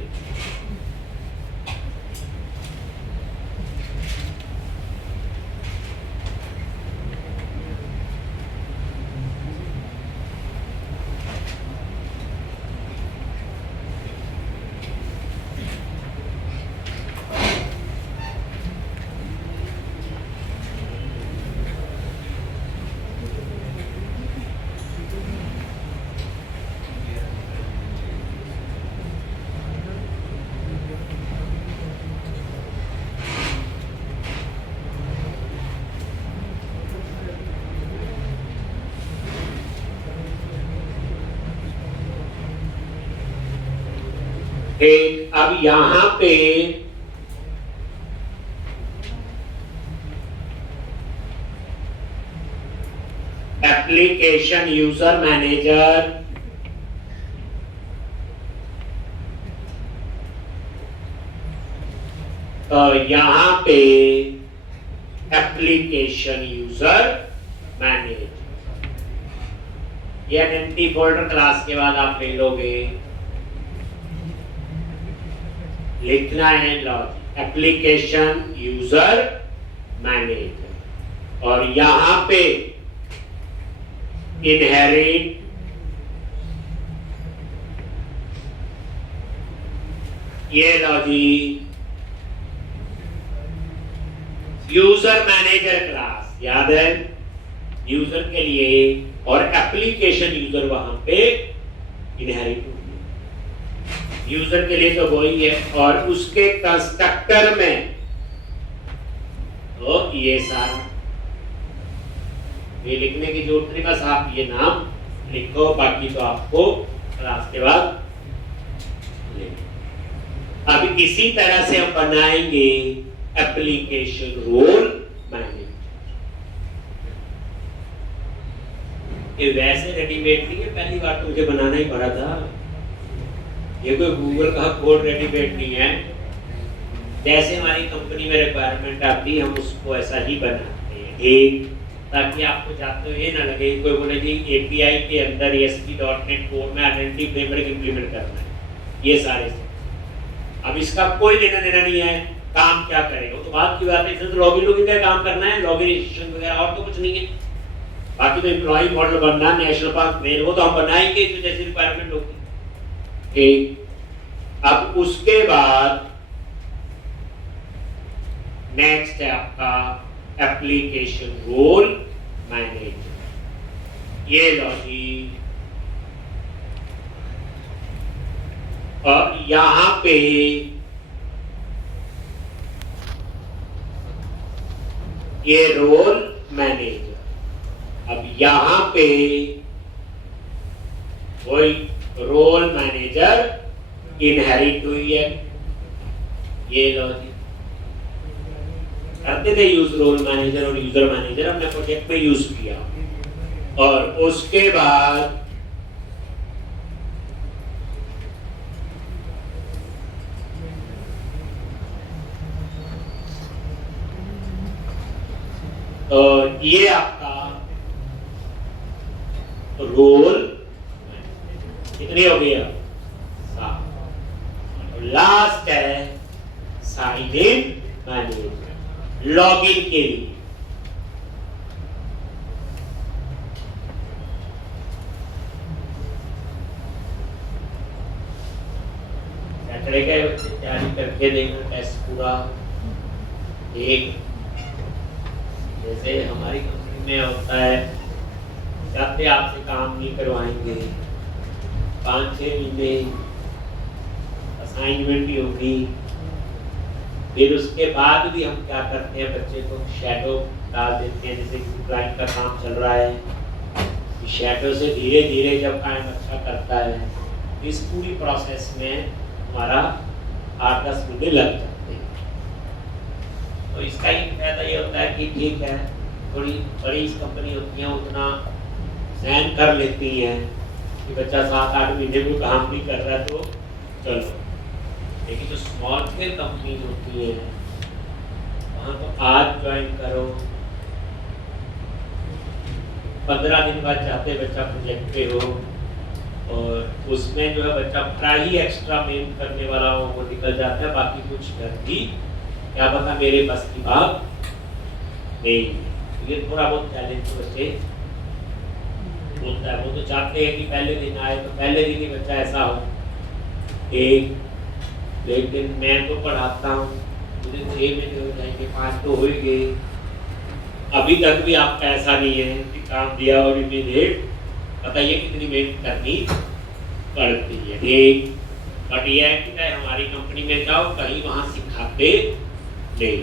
ठीक, अब यहां पे एप्लीकेशन यूजर मैनेजर तो यहां पे एप्लीकेशन यूजर मैनेजर ये आइडेंटिटी फोल्डर क्लास के बाद आप ले लोगे, लिखना है लॉजिक एप्लीकेशन यूजर मैनेजर और यहां पे इनहेरिट ये लॉजिक यूजर मैनेजर क्लास याद है यूजर के लिए और एप्लीकेशन यूजर वहां पे इनहेरिट होगी यूजर के लिए तो वही है और उसके कंस्ट्रक्टर में तो ये सारा ये लिखने की जरूरत नहीं, बस आप ये नाम लिखो, बाकी तो आपको क्लास के बाद अब इसी तरह से हम बनाएंगे एप्लीकेशन रोल मैनेजर। ये वैसे रेडीमेड नहीं है, पहली बार तो मुझे बनाना ही पड़ा था, ये कोई गूगल का कोड रेडीमेड नहीं है। जैसे हमारी कंपनी में रिक्वायरमेंट आती है हम उसको ऐसा ही बनाते हैं एक, ताकि आपको जाते हुए ये ना लगे कोई बोले जी एपीआई के अंदर ASP.NET कोड में आइडेंटिटी फ्रेमवर्क इंप्लीमेंट करना है, ये सारे से अब इसका कोई लेना देना नहीं है, काम क्या करेगा वो तो बात की बात है, इसमें तो लॉगिन का काम करना है, लॉगिन रजिस्ट्रेशन वगैरह और तो कुछ नहीं है। बाकी तो एम्प्लॉय मॉडल बनना, नेशनल पार्क मेल वो तो हम बनाएंगे जो जैसी रिक्वायरमेंट होगी। ठीक, अब उसके बाद नेक्स्ट है आपका एप्लीकेशन रोल मैनेजर, ये लॉजिक और यहां पे ये रोल मैनेजर, अब यहां पे वही रोल मैनेजर इनहेरिट हुई है, ये लॉजिक करते थे यूज रोल मैनेजर और यूजर मैनेजर हमने प्रोजेक्ट में यूज किया और उसके बाद ये आपका रोल कितनी हो गई, लास्ट है साइन इन मैनेजर लॉगिन के लिए। सैटरडे का तैयारी करके देखना टेस्ट पूरा एक, जैसे हमारी कंपनी में होता है जाते आपसे काम नहीं करवाएंगे, 5-6 महीने असाइनमेंट भी होगी, फिर उसके बाद भी हम क्या करते हैं बच्चे को शैडो डाल देते हैं, जैसे किसी क्लाइंट का काम चल रहा है शैडो से धीरे धीरे जब काम अच्छा करता है इस पूरी प्रोसेस में हमारा 8-10 महीने लग जाते हैं। तो इसका ही फायदा ये होता है कि ठीक है थोड़ी बड़ी कंपनी होती हैं उतना सहन कर लेती हैं कि बच्चा 7-8 महीने में काम नहीं कर रहा तो चलो, लेकिन जो स्मॉल स्केल कंपनी होती है वहाँ तो आज ज्वाइन करो 15 दिन बाद चाहते बच्चा प्रोजेक्ट पे हो और उसमें जो है बच्चा बड़ा ही एक्स्ट्रा मेहनत करने वाला हो वो निकल जाता है, बाकी कुछ कर भी क्या पता मेरे बस की बात नहीं है। ये थोड़ा बहुत चैलेंज तो बच्चे होता है, वो तो चाहते हैं कि पहले दिन आए तो पहले दिन ही बच्चा ऐसा हो एक, लेकिन मैं तो पढ़ाता हूँ मुझे 6 महीने हो जाएंगे, 5 तो हो ही गए, अभी तक भी आपका ऐसा नहीं है कि काम दिया और इमीडिएट बताइए कितनी मेहनत करनी पड़ती है। एक बट ये है कि चाहे हमारी कंपनी में जाओ कहीं वहाँ सिखाते नहीं,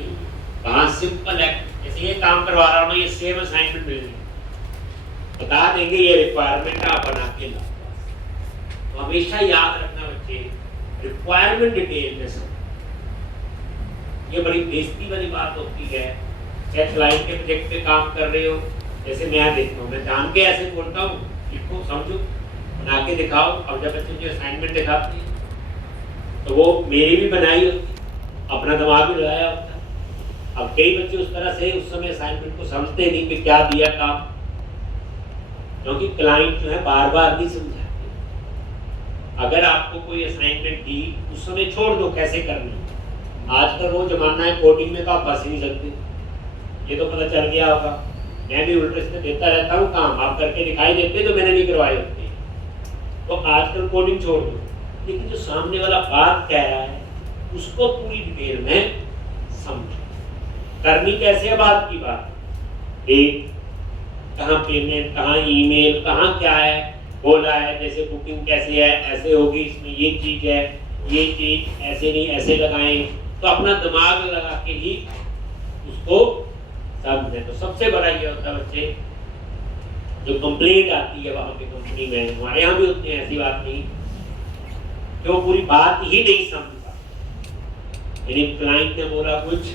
वहाँ सिंपल है जैसे ये काम करवा रहा हूँ ये सेम असाइनमेंट मिल रही बता देंगे ये रिक्वायरमेंट आप बना के लाओ। तो हमेशा याद रखना बच्चे रिक्वायरमेंट डिटेल में समझ। ये बड़ी बेइज्जती वाली बात होती है। क्या क्लाइंट के प्रोजेक्ट पे काम कर रहे हो, जैसे मैं देखता हूँ, मैं जान के ऐसे बोलता हूँ, लिखो समझो बना के दिखाओ। अब जब बच्चे मुझे असाइनमेंट दिखाते हैं तो वो मेरी भी बनाई होती, अपना दिमाग भी लगाया होता है। अब कई बच्चे उस तरह से उस समय असाइनमेंट को समझते नहीं कि क्या दिया काम, क्योंकि क्लाइंट जो है बार बार नहीं समझाते। अगर आपको कोई असाइनमेंट दी उस समय छोड़ दो कैसे करना। आजकल वो जमाना है कोडिंग में तो आप फंस ही नहीं सकते, ये तो पता चल गया होगा। मैं भी उल्टे से देता रहता हूँ काम, आप करके दिखाई देते जो मैंने नहीं करवाए होते। तो आजकल कोडिंग छोड़ दो, लेकिन जो सामने वाला बात कह रहा है उसको पूरी डिटेल में समझो। करनी कैसे है बात की बात, एक कहाँ पेमेंट, कहाँ ईमेल, कहाँ क्या है बोला है, जैसे बुकिंग कैसे है, ऐसे होगी, इसमें ये चीज है, ये चीज ऐसे नहीं ऐसे लगाएं। तो अपना दिमाग लगा के ही उसको समझें। तो सबसे बड़ा ये होता है बच्चे, जो कंप्लेंट आती है वहां पे कंपनी में, हमारे यहाँ भी होती है, ऐसी बात नहीं, जो पूरी बात ही नहीं समझता। यानी क्लाइंट ने बोला कुछ,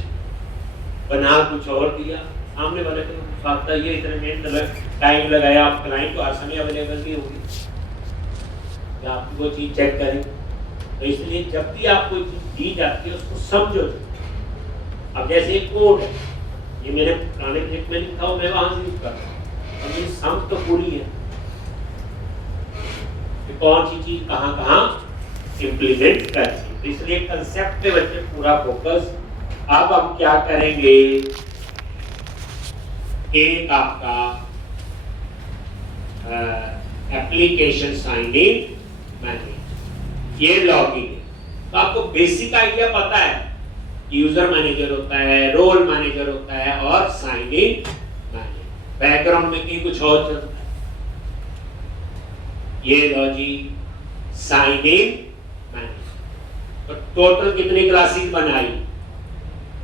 बना कुछ और दिया, सामने वाले को फालता ये इतने मिनट टाइम लगाया। आप क्लाइंट को हर समय अवेलेबल नहीं होगी कि आप वो चीज चेक करें। तो इसलिए जब भी आप कोई चीज दी जाती है उसको समझो। अब जैसे कोड है, ये मेरे पुराने प्रोजेक्ट में लिखा हो, मैं वहां से यूज कर रहा हूँ, अब ये समझ तो पूरी है कि कौन सी चीज कहाँ कहाँ इम्प्लीमेंट करनी है। तो इसलिए कंसेप्ट पे बच्चे पूरा फोकस। अब हम क्या करेंगे, एक आपका एप्लीकेशन साइन इन मैनेजर, ये लॉगिन है। तो आपको बेसिक आइडिया पता है, यूजर मैनेजर होता है, रोल मैनेजर होता है और साइन इन मैनेजर। बैकग्राउंड में कहीं कुछ और चलता है। ये लो जी साइन इन मैनेजर। तो टोटल कितनी क्लासेस बनाई,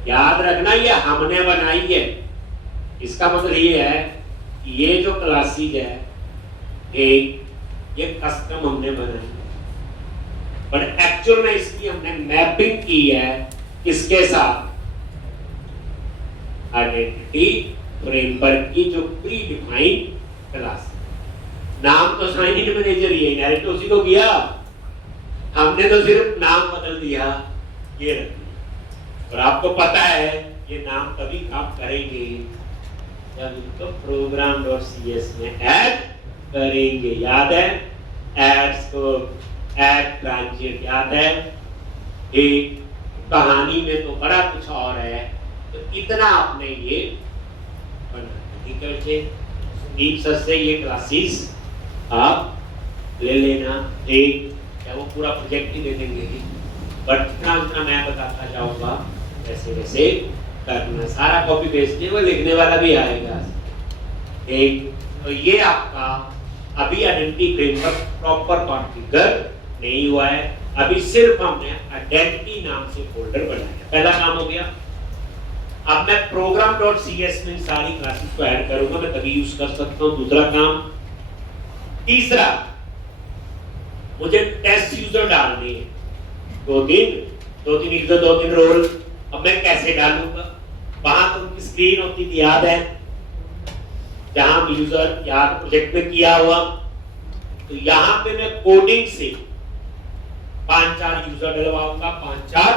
याद रखना ये हमने बनाई है। इसका मतलब ये है कि ये जो क्लासेस है ये कस्टम हमने बनाई, पर एक्चुअल में इसकी हमने मैपिंग की है किसके साथ, आइडेंटिटी फ्रेमवर्क की जो प्री डिफाइंड क्लास। नाम तो साइन इन मैनेजर ही है, इनहेरिट उसी को किया, हमने तो सिर्फ नाम बदल दिया, ये रख दिया। और आपको पता है ये नाम तभी काम करेंगे जब इनको program.cs में ऐड करेंगे। याद है ऐड स्कोप, ऐड ब्रांचेस, याद है। एक कहानी में तो बड़ा कुछ और है, तो इतना आपने ये बना। ठीक है बच्चे, डीप सर से ये क्लासेस आप ले लेना। एक क्या वो पूरा प्रोजेक्ट ही दे देंगे, बट जितना मैं बताता जाऊंगा वैसे वैसे करना। सारा कॉपी पेस्ट नहीं, वो लिखने वाला भी आएगा। एक तो ये आपका अभी आइडेंटिटी फ्रेमवर्क प्रॉपर कॉन्फ़िगर नहीं हुआ है, अभी सिर्फ हमने आइडेंटिटी नाम से फोल्डर बनाया, पहला काम हो गया। अब मैं program.cs में सारी क्लासेस को ऐड करूंगा, मैं तभी यूज कर सकता हूं। दूसरा काम, तीसरा मुझे टेस्ट यूजर डालने हैं, दो तीन यूजर, 2-3 रोल। अब मैं कैसे डालूंगा, वहां तो उनकी स्क्रीन होती थी, याद है, जहां यूजर याद प्रोजेक्ट में किया हुआ। तो यहां पे मैं कोडिंग से 5-4 यूजर डलवाऊंगा, 5-4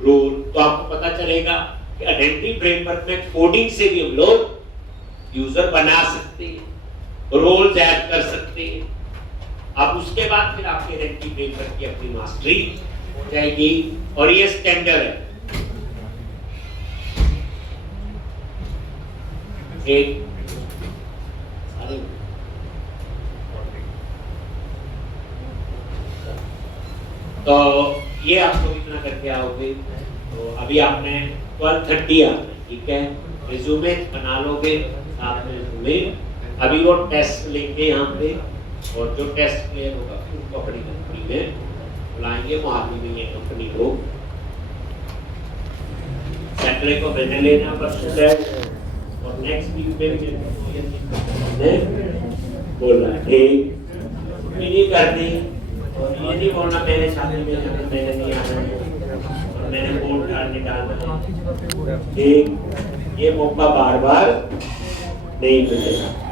रोल। तो आपको पता चलेगा कि आइडेंटिटी फ्रेमवर्क में कोडिंग से भी हम लोग यूजर बना सकते हैं, रोल्स ऐड कर सकते हैं। अब उसके बाद फिर आपके आइडेंटिटी फ्रेमवर्क की अपनी मास्टरी हो जाएगी। और ये स्टैंडर्ड है, एक तो ये आपको इतना करके आओगे। तो अभी आपने 12:30 आना, ठीक है, रिज्यूमे बना लोगे, साथ में रिज्यूमे। अभी वो टेस्ट लेंगे यहाँ पे, और जो टेस्ट क्लियर होगा फिर उनको अपनी कंपनी में बुलाएंगे। मोहाली में ये कंपनी को, सैटरडे को मैंने लेना परसों से, और नेक्स्ट वीक में बोला ठीक नहीं करनी और ये नहीं बोलना मैंने शादी में जाना, मैंने नहीं आना है और मैंने वोट डालना है। ठीक, ये मौका बार बार नहीं मिलेगा।